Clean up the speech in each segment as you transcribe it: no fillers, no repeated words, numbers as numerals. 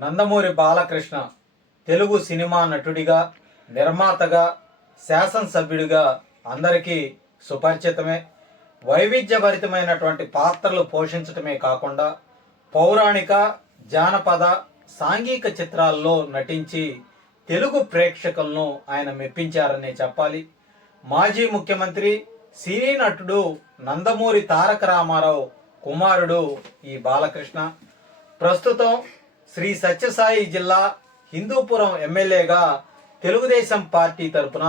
Nandamuri Balakrishna Telugu cinema నటుడిగా, నిర్మాతగా, శాసనసభ్యుడిగా అందరికీ సుపరిచితమే. వైవిధ్యభరితమైనటువంటి పాత్రలు పోషించటమే కాకుండా పౌరాణిక, జానపద, సాంఘిక చిత్రాల్లో నటించి తెలుగు ప్రేక్షకులను ఆయన మెప్పించారనే చెప్పాలి. మాజీ ముఖ్యమంత్రి, సినీ నటుడు నందమూరి తారక రామారావు కుమారుడు ఈ బాలకృష్ణ. ప్రస్తుతం శ్రీ సత్యసాయి జిల్లా హిందూపురం ఎమ్మెల్యేగా తెలుగుదేశం పార్టీ తరపున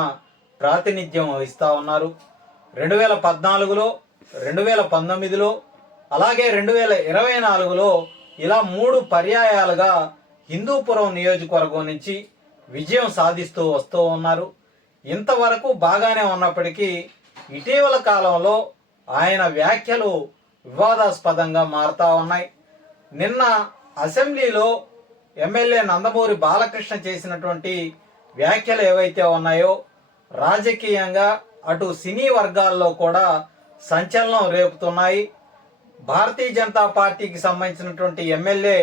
ప్రాతినిధ్యం వహిస్తూ ఉన్నారు. 2014లో, 2019లో, అలాగే 2024లో ఇలా 3 పర్యాయాలుగా హిందూపురం నియోజకవర్గం నుంచి విజయం సాధిస్తూ వస్తూ ఉన్నారు. ఇంతవరకు బాగానే ఉన్నప్పటికీ ఇటీవల కాలంలో ఆయన వ్యాఖ్యలు వివాదాస్పదంగా మారుతూ ఉన్నాయి. నిన్న అసెంబ్లీలో ఎమ్మెల్యే నందమూరి బాలకృష్ణ చేసినటువంటి వ్యాఖ్యలు ఏవైతే ఉన్నాయో రాజకీయంగా అటు సినీ వర్గాల్లో కూడా సంచలనం రేపుతున్నాయి. భారతీయ జనతా పార్టీకి సంబంధించినటువంటి ఎమ్మెల్యే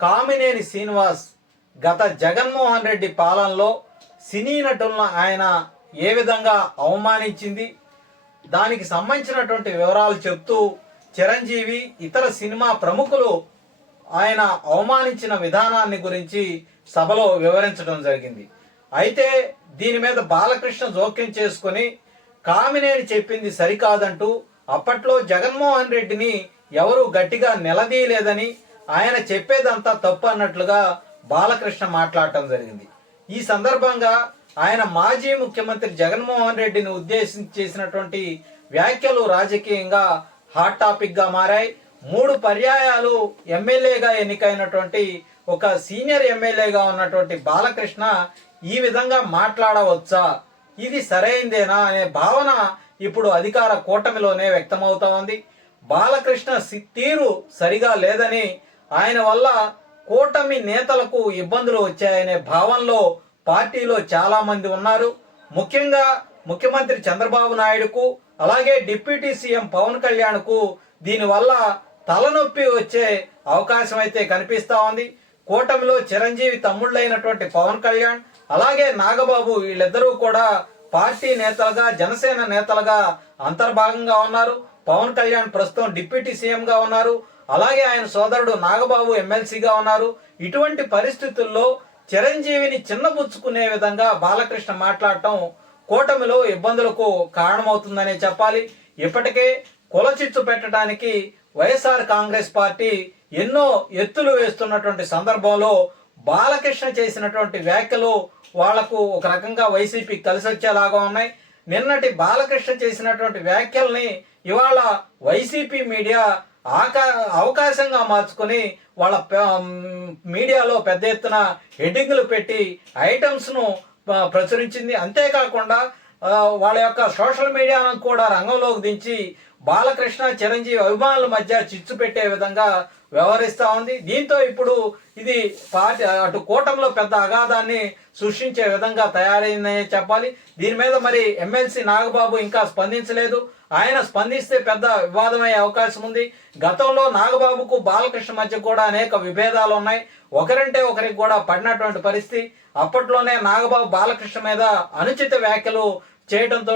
కామినేని శ్రీనివాస్ గత జగన్మోహన్ రెడ్డి పాలనలో సినీ నటులను ఆయన ఏ విధంగా అవమానించింది, దానికి సంబంధించినటువంటి వివరాలు చెప్తూ చిరంజీవి, ఇతర సినిమా ప్రముఖులు ఆయన అవమానించిన విధానాన్ని గురించి సభలో వివరించడం జరిగింది. అయితే దీని మీద బాలకృష్ణ జోక్యం చేసుకుని కామినేని చెప్పింది సరికాదంటూ అప్పట్లో జగన్మోహన్ రెడ్డిని ఎవరు గట్టిగా నిలదీయలేదని, ఆయన చెప్పేదంతా తప్పు అన్నట్లుగా బాలకృష్ణ మాట్లాడటం జరిగింది. ఈ సందర్భంగా ఆయన మాజీ ముఖ్యమంత్రి జగన్మోహన్ రెడ్డిని ఉద్దేశించి చేసినటువంటి వ్యాఖ్యలు రాజకీయంగా హాట్ టాపిక్ గా మారాయి. 3 పర్యాయాలు ఎమ్మెల్యేగా ఎన్నికైనటువంటి ఒక సీనియర్ ఎమ్మెల్యేగా ఉన్నటువంటి బాలకృష్ణ ఈ విధంగా మాట్లాడవచ్చా, ఇది సరైందేనా అనే భావన ఇప్పుడు అధికార కూటమిలోనే వ్యక్తమవుతా ఉంది. బాలకృష్ణ తీరు సరిగా లేదని, ఆయన వల్ల కూటమి నేతలకు ఇబ్బందులు వచ్చాయనే భావనలో పార్టీలో చాలా మంది ఉన్నారు. ముఖ్యంగా ముఖ్యమంత్రి చంద్రబాబు నాయుడుకు, అలాగే డిప్యూటీ సీఎం పవన్ కళ్యాణ్కు దీనివల్ల తలనొప్పి వచ్చే అవకాశం అయితే కనిపిస్తా ఉంది. కూటమిలో చిరంజీవి తమ్ముళ్ళైనటువంటి పవన్ కళ్యాణ్, అలాగే నాగబాబు, వీళ్ళిద్దరూ కూడా పార్టీ నేతలుగా, జనసేన నేతలుగా అంతర్భాగంగా ఉన్నారు. పవన్ కళ్యాణ్ ప్రస్తుతం డిప్యూటీ సీఎంగా ఉన్నారు, అలాగే ఆయన సోదరుడు నాగబాబు ఎమ్మెల్సీగా ఉన్నారు. ఇటువంటి పరిస్థితుల్లో చిరంజీవిని చిన్నబుచ్చుకునే విధంగా బాలకృష్ణ మాట్లాడటం కూటమిలో ఇబ్బందులకు కారణమవుతుందనే చెప్పాలి. ఇప్పటికే కులచిచ్చు పెట్టడానికి వైఎస్ఆర్ కాంగ్రెస్ పార్టీ ఎన్నో ఎత్తులు వేస్తున్నటువంటి సందర్భంలో బాలకృష్ణ చేసినటువంటి వ్యాఖ్యలు వాళ్లకు ఒక రకంగా వైసీపీ కలిసి వచ్చేలాగా ఉన్నాయి. నిన్నటి బాలకృష్ణ చేసినటువంటి వ్యాఖ్యల్ని ఇవాళ వైసీపీ మీడియా అవకాశంగా మార్చుకొని వాళ్ళ మీడియాలో పెద్ద ఎత్తున హెడ్డింగ్లు పెట్టి ఐటమ్స్ను ప్రచురించింది. అంతేకాకుండా వాళ్ళ యొక్క సోషల్ మీడియాను కూడా రంగంలోకి దించి బాలకృష్ణ, చిరంజీవి అభిమానుల మధ్య చిచ్చు పెట్టే విధంగా వ్యవహరిస్తూ ఉంది. దీంతో ఇప్పుడు ఇది పార్టీ అటు కూటమిలో పెద్ద అగాధాన్ని సృష్టించే విధంగా తయారైందని చెప్పాలి. దీని మీద మరి ఎమ్మెల్సీ నాగబాబు ఇంకా స్పందించలేదు. ఆయన స్పందిస్తే పెద్ద వివాదమయ్యే అవకాశం ఉంది. గతంలో నాగబాబుకు బాలకృష్ణ మధ్య కూడా అనేక విభేదాలు ఉన్నాయి. ఒకరంటే ఒకరికి కూడా పడినటువంటి పరిస్థితి. అప్పట్లోనే నాగబాబు బాలకృష్ణ మీద అనుచిత వ్యాఖ్యలు చేయడంతో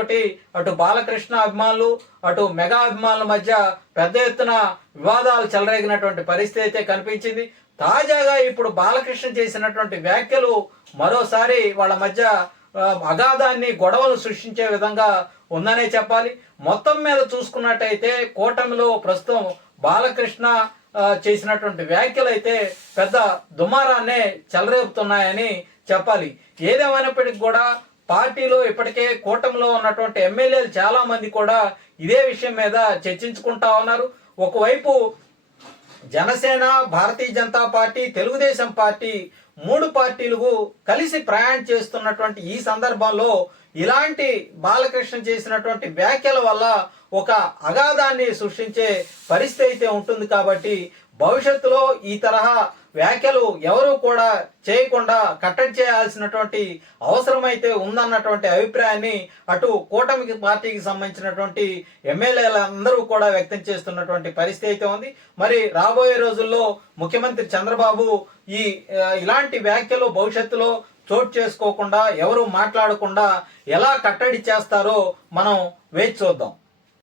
అటు బాలకృష్ణ అభిమానులు, అటు మెగా అభిమానుల మధ్య పెద్ద ఎత్తున వివాదాలు చెలరేగినటువంటి పరిస్థితి అయితే కనిపించింది. తాజాగా ఇప్పుడు బాలకృష్ణ చేసినటువంటి వ్యాఖ్యలు మరోసారి వాళ్ళ మధ్య అగాధాన్ని, గొడవలు సృష్టించే విధంగా ఉందనే చెప్పాలి. మొత్తం మీద చూసుకున్నట్టయితే కూటమిలో ప్రస్తుతం బాలకృష్ణ చేసినటువంటి వ్యాఖ్యలు అయితే పెద్ద దుమారాన్నే చెలరేపుతున్నాయని చెప్పాలి. ఏదేమైనప్పటికీ కూడా పార్టీలో ఇప్పటికే కూటమిలో ఉన్నటువంటి ఎమ్మెల్యేలు చాలా మంది కూడా ఇదే విషయం మీద చర్చించుకుంటా ఉన్నారు. ఒకవైపు జనసేన, భారతీయ జనతా పార్టీ, తెలుగుదేశం పార్టీ 3 పార్టీలు కలిసి ప్రయాణం చేస్తున్నటువంటి ఈ సందర్భంలో ఇలాంటి బాలకృష్ణ చేసినటువంటి వ్యాఖ్యల వల్ల ఒక అగాధాన్ని సృష్టించే పరిస్థితి అయితే ఉంటుంది. కాబట్టి భవిష్యత్తులో ఈ తరహా వ్యాఖ్యలు ఎవరు కూడా చేయకుండా కట్టడి చేయాల్సినటువంటి అవసరమైతే ఉందన్నటువంటి అభిప్రాయాన్ని అటు కూటమికి పార్టీకి సంబంధించినటువంటి ఎమ్మెల్యేలందరూ కూడా వ్యక్తం చేస్తున్నటువంటి పరిస్థితి అయితే ఉంది. మరి రాబోయే రోజుల్లో ముఖ్యమంత్రి చంద్రబాబు ఇలాంటి వ్యాఖ్యలు భవిష్యత్తులో చోటు చేసుకోకుండా ఎవరు మాట్లాడకుండా ఎలా కట్టడి చేస్తారో మనం వేచి చూద్దాం.